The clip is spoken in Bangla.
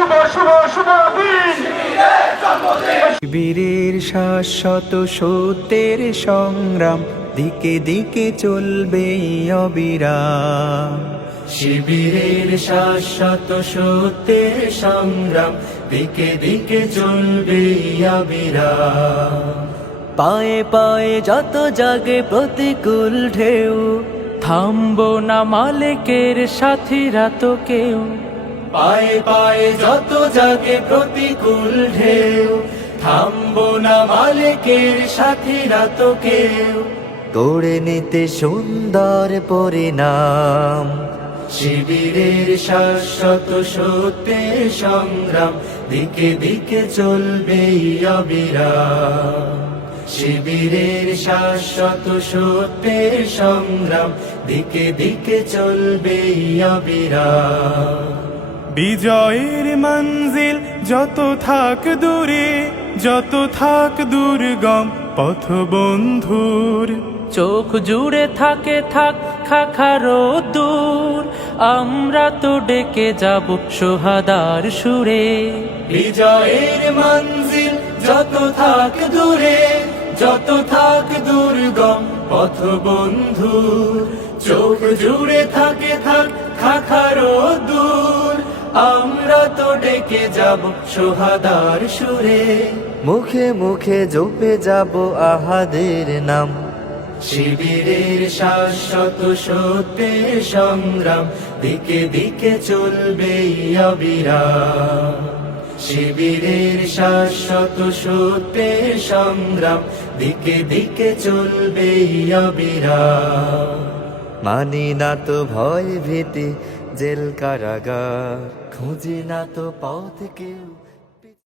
শুভ শুভ শুভ দিন। শিবিরের শাশ্বত সত্যের সংগ্রাম দিকে দিকে চলবে অবিরাম। শিবিরের শাশ্বত সত্যের সংগ্রাম দিকে দিকে চলবে অবিরাম। পায়ে পায়ে যত জাগে প্রতিকূল ঢেউ, থামবো না মালিকের সাথীরা তো কেউ। পায়ে পায়ে যত জাগে প্রতিকূল ঢেউ, থামবো না মালিকের সাথীরা তো কেউ। গড়ে নিতে সুন্দর পরিণাম শিবিরের শাশ্বত সত্যের সংগ্রাম দিকে দিকে চলবে অবিরাম। শিবিরের শাশ্বত সত্যের সংগ্রাম দিকে দিকে চলবে অবিরাম। বিজয়ের মঞ্জিল যত থাক দূরে, যত থাক দুর্গম পথ বন্ধুর, চোখ জুড়ে থাকে থাক খাখারো দূর, আমরা তো ডেকে যাব সোহাদার সুরে। বিজয়ের মঞ্জিল যত থাক দূরে, যত থাক দুর্গম পথ বন্ধুর, চোখ জুড়ে থাকে থাক খাখারো দূর, আমরা তো ডেকে যাব সোহাদার সুরে। মুখে মুখে জপে যাব আহাদের নাম শিবিরের শাশ্বত সত্যের সংগ্রাম দিকে দিকে চলবে অবিরাম। শিবিরের শাশ্বত সত্যের সংগ্রাম দিকে দিকে চলবে অবিরাম। মানি না তো ভয় ভীতি জেল কারাগার, খুঁজি না তো পথ কেউ